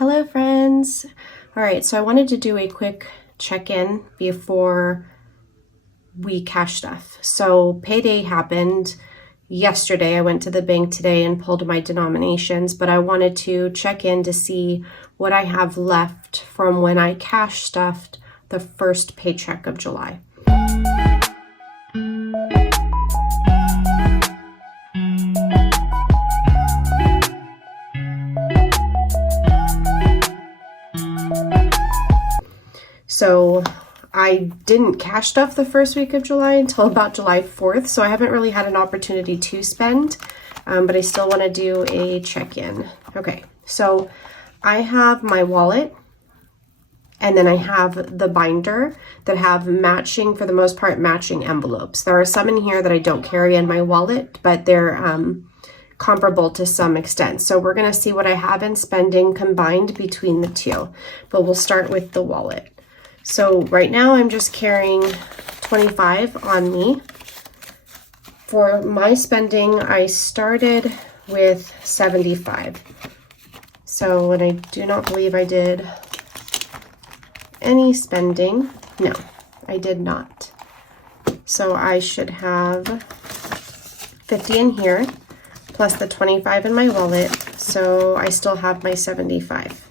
Hello friends. All right, so I wanted to do a quick check-in before we cash stuff. So payday happened yesterday. I went to the bank today and pulled my denominations, but I wanted to check in to see what I have left from when I cash stuffed the first paycheck of July. So I didn't cash stuff the first week of July until about July 4th, so I haven't really had an opportunity to spend, but I still want to do a check-in. Okay, so I have my wallet, and then I have the binder that have matching, for the most part, matching envelopes. There are some in here that I don't carry in my wallet, but they're comparable to some extent. So we're going to see what I have in spending combined between the two, but we'll start with the wallet. So right now I'm just carrying 25 on me. For my spending, I started with 75. So, and I do not believe I did any spending. No, I did not. So I should have 50 in here, plus the 25 in my wallet. So I still have my 75.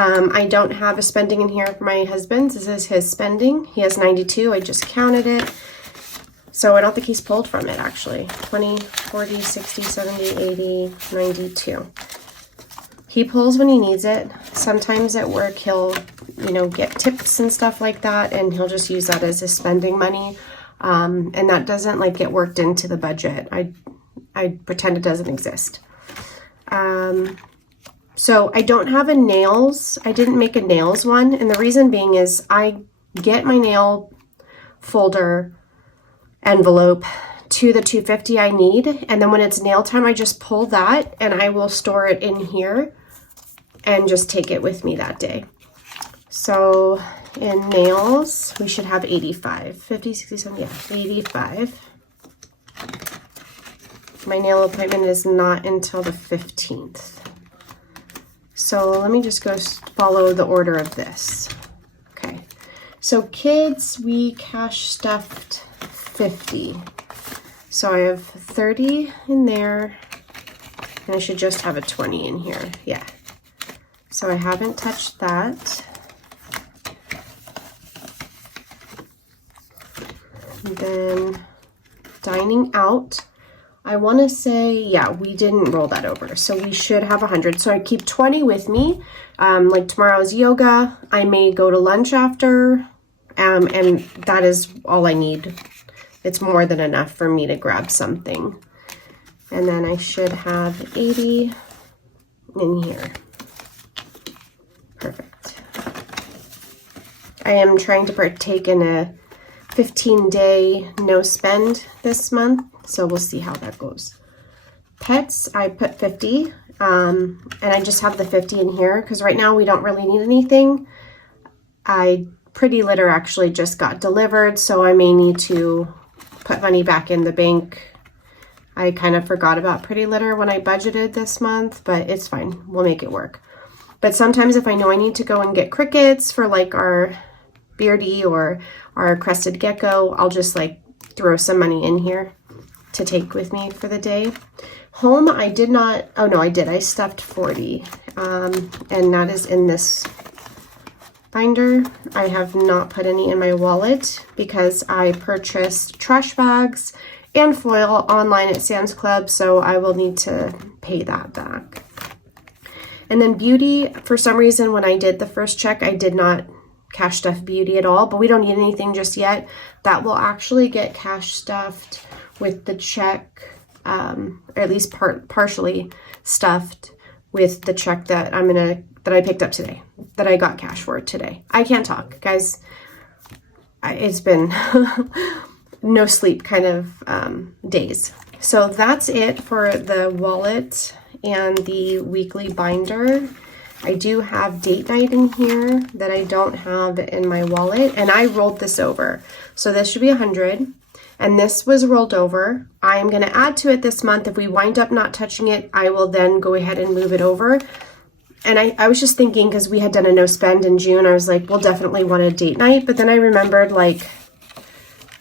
I don't have a spending in here for my husband's. This is his spending. He has 92. I just counted it. So I don't think he's pulled from it, actually. 20, 40, 60, 70, 80, 92. He pulls when he needs it. Sometimes at work he'll, get tips and stuff like that, and he'll just use that as his spending money. And that doesn't get worked into the budget. I pretend it doesn't exist. So I don't have a nails. I didn't make a nails one. And the reason being is I get my nail folder envelope to the $250 I need. And then when it's nail time, I just pull that and I will store it in here and just take it with me that day. So in nails, we should have 85, 50, 60, 70, yeah, 85. My nail appointment is not until the 15th. So let me just go follow the order of this. Okay, so kids, we cash stuffed 50. So I have 30 in there, and I should just have a 20 in here. Yeah, so I haven't touched that. And then dining out, I want to say, yeah, we didn't roll that over. So we should have 100. So I keep 20 with me. Like tomorrow's yoga, I may go to lunch after, and that is all I need. It's more than enough for me to grab something. And then I should have 80 in here. Perfect. I am trying to partake in a 15-day no spend this month. So we'll see how that goes. Pets, I put 50, and I just have the 50 in here because right now we don't really need anything. Pretty Litter actually just got delivered, so I may need to put money back in the bank. I kind of forgot about Pretty Litter when I budgeted this month, but it's fine. We'll make it work. But sometimes if I know I need to go and get crickets for our Beardy or our crested gecko, I'll just throw some money in here to take with me for the day. Home, I did not, oh no, I did. I stuffed 40, and that is in this binder. I have not put any in my wallet because I purchased trash bags and foil online at Sam's Club, so I will need to pay that back. And then beauty, for some reason, when I did the first check, I did not cash stuff beauty at all, but we don't need anything just yet. That will actually get cash stuffed with the check, or at least partially stuffed with the check that I picked up today, that I got cash for today. I can't talk, guys. It's been no sleep kind of days. So that's it for the wallet and the weekly binder. I do have date night in here that I don't have in my wallet, and I rolled this over. So this should be 100. And this was rolled over. I am going to add to it this month. If we wind up not touching it, I will then go ahead and move it over. And I was just thinking, because we had done a no spend in June, I was like, we'll definitely want a date night. But then I remembered, like,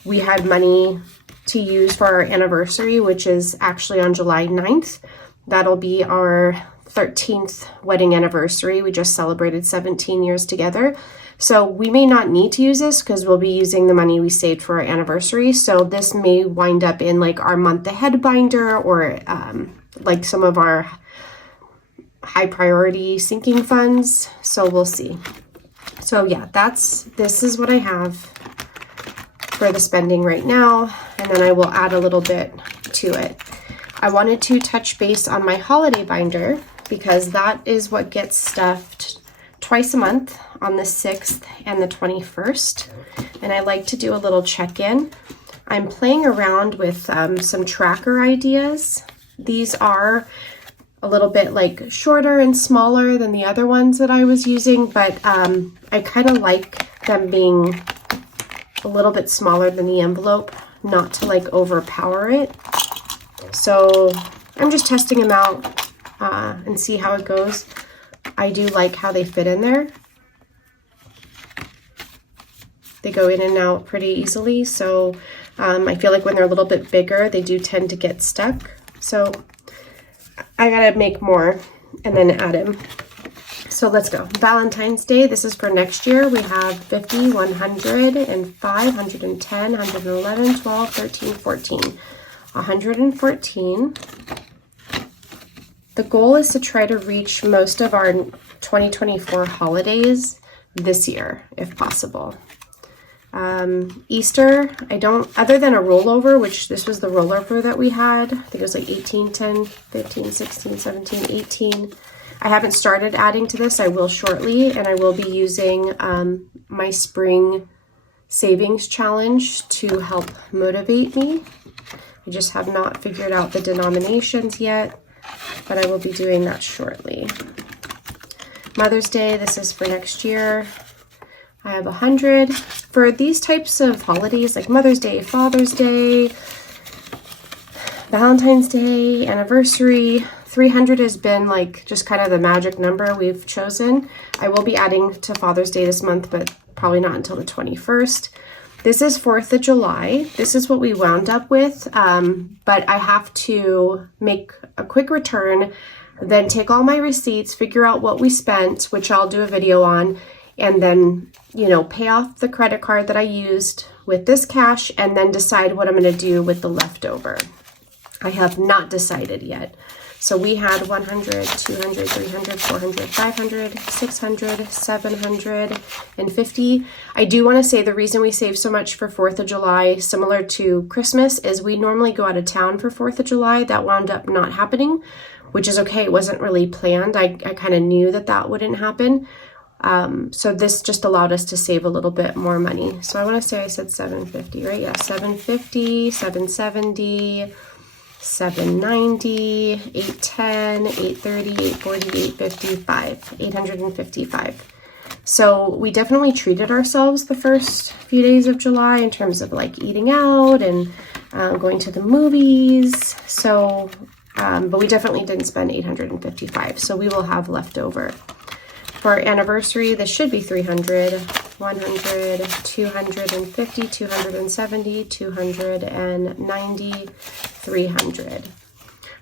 we had money to use for our anniversary, which is actually on July 9th. That'll be our 13th wedding anniversary. We just celebrated 17 years together. So we may not need to use this because we'll be using the money we saved for our anniversary. So this may wind up in like our month ahead binder, or like some of our high priority sinking funds. So we'll see. So yeah, this is what I have for the spending right now. And then I will add a little bit to it. I wanted to touch base on my holiday binder because that is what gets stuffed twice a month, on the 6th and the 21st. And I like to do a little check-in. I'm playing around with some tracker ideas. These are a little bit like shorter and smaller than the other ones that I was using, but I kind of like them being a little bit smaller than the envelope, not to like overpower it. So I'm just testing them out and see how it goes. I do like how they fit in there. They go in and out pretty easily. So I feel like when they're a little bit bigger, they do tend to get stuck. So I gotta make more and then add them. So let's go. Valentine's Day, this is for next year. We have 50, 105, 110, 111, 12, 13, 14. 114. The goal is to try to reach most of our 2024 holidays this year, if possible. Easter, I don't, other than a rollover, which this was the rollover that we had, I think it was like 18, 10, 15, 16, 17, 18. I haven't started adding to this. I will shortly, and I will be using my spring savings challenge to help motivate me. I just have not figured out the denominations yet, but I will be doing that shortly. Mother's Day, this is for next year. I have 100. For these types of holidays like Mother's Day, Father's Day, Valentine's Day, anniversary, 300 has been like just kind of the magic number we've chosen. I will be adding to Father's Day this month, but probably not until the 21st. This is 4th of July. This is what we wound up with, but I have to make a quick return, then take all my receipts, figure out what we spent, which I'll do a video on, and then, you know, pay off the credit card that I used with this cash, and then decide what I'm going to do with the leftover. I have not decided yet. So we had 100, 200, 300, 400, 500, 600, 750. I do want to say the reason we save so much for 4th of July, similar to Christmas, is we normally go out of town for 4th of July. That wound up not happening, which is okay. It wasn't really planned. I kind of knew that that wouldn't happen. So this just allowed us to save a little bit more money. So I want to say I said 750, right? Yeah, 750, 770, 790, 810, 830, 840, 855, 855. So we definitely treated ourselves the first few days of July in terms of like eating out and going to the movies. So, but we definitely didn't spend 855. So we will have leftover. For our anniversary, this should be 300, 100, 250, 270, 290, 300.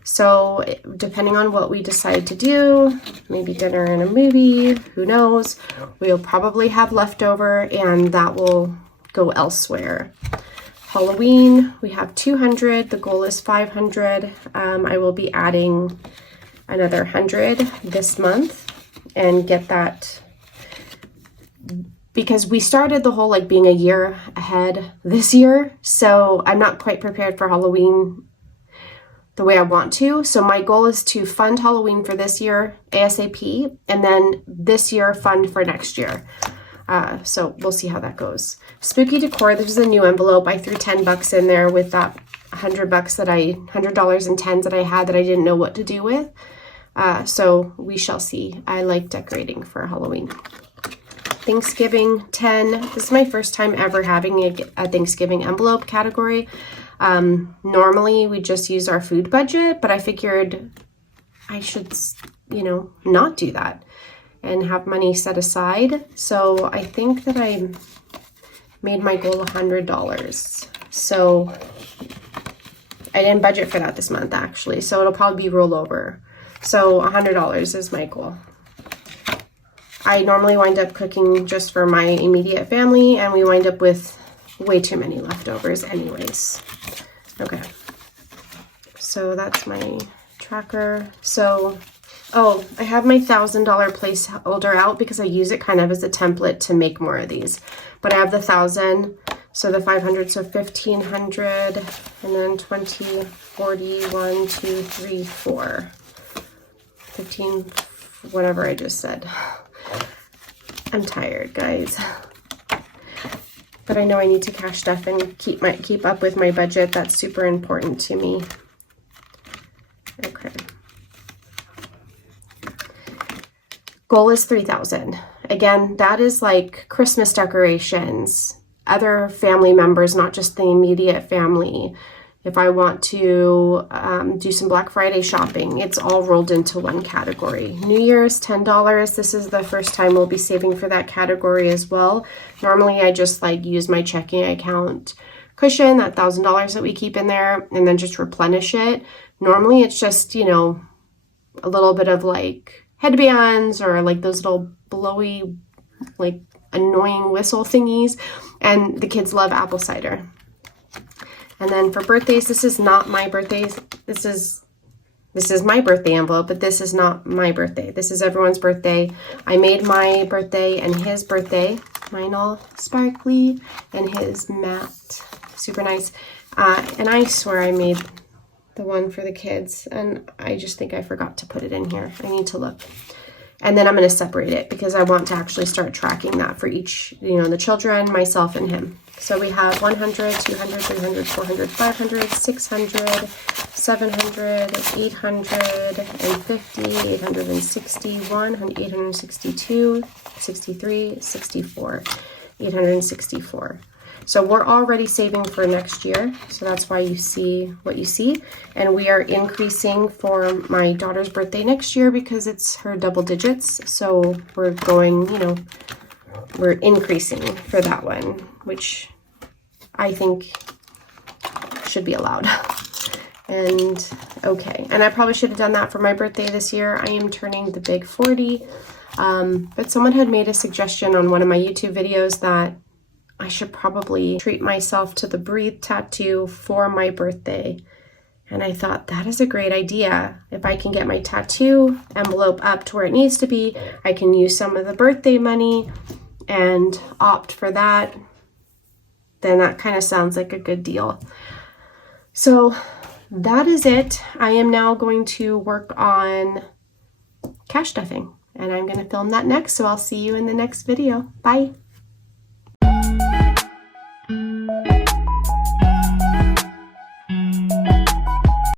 So depending on what we decide to do, maybe dinner and a movie, who knows, we'll probably have leftover and that will go elsewhere. Halloween, we have 200. The goal is 500. I will be adding another 100 this month and get that, because we started the whole like being a year ahead this year. So I'm not quite prepared for Halloween the way I want to. So my goal is to fund Halloween for this year ASAP, and then this year fund for next year. So we'll see how that goes. Spooky decor, there's a new envelope. I threw $10 in there with that $100 that $100 in tens that I had that I didn't know what to do with. So we shall see. I like decorating for Halloween. Thanksgiving 10. This is my first time ever having a Thanksgiving envelope category. Normally we just use our food budget, but I figured I should you know, not do that and have money set aside. So I think that I made my goal $100. So I didn't budget for that this month actually. So it'll probably be rollover. So $100 is my goal. I normally wind up cooking just for my immediate family, and we wind up with way too many leftovers anyways. Okay. So that's my tracker. So, oh, I have my $1,000 placeholder out because I use it kind of as a template to make more of these. But I have the 1,000, so the 500, so 1,500, and then 20, 40, 1, 2, 3, 4, 15, whatever I just said. I'm tired, guys. But I know I need to cash stuff and keep up with my budget. That's super important to me. Okay. Goal is 3,000. Again, that is like Christmas decorations, other family members, not just the immediate family. If I want to do some Black Friday shopping, it's all rolled into one category. New Year's, $10. This is the first time we'll be saving for that category as well. Normally, I just like use my checking account cushion, that $1,000 that we keep in there, and then just replenish it. Normally, it's just, you know, a little bit of like headbands or like those little blowy, like annoying whistle thingies. And the kids love apple cider. And then for birthdays, this is not my birthday. This is my birthday envelope, but this is not my birthday. This is everyone's birthday. I made my birthday and his birthday. Mine all sparkly and his matte. Super nice. And I swear I made the one for the kids, and I just think I forgot to put it in here. I need to look. And then I'm going to separate it because I want to actually start tracking that for each, you know, the children, myself, and him. So we have 100, 200, 300, 400, 500, 600, 700, 850, 861, 862, 63, 64, 864. So we're already saving for next year. So that's why you see what you see. And we are increasing for my daughter's birthday next year because it's her double digits. So we're going, you know, we're increasing for that one, which I think should be allowed. And okay. And I probably should have done that for my birthday this year. I am turning the big 40. But someone had made a suggestion on one of my YouTube videos that I should probably treat myself to the Breathe tattoo for my birthday. And I thought that is a great idea. If I can get my tattoo envelope up to where it needs to be, I can use some of the birthday money and opt for that. Then that kind of sounds like a good deal. So that is it. I am now going to work on cash stuffing, and I'm going to film that next. So I'll see you in the next video. Bye.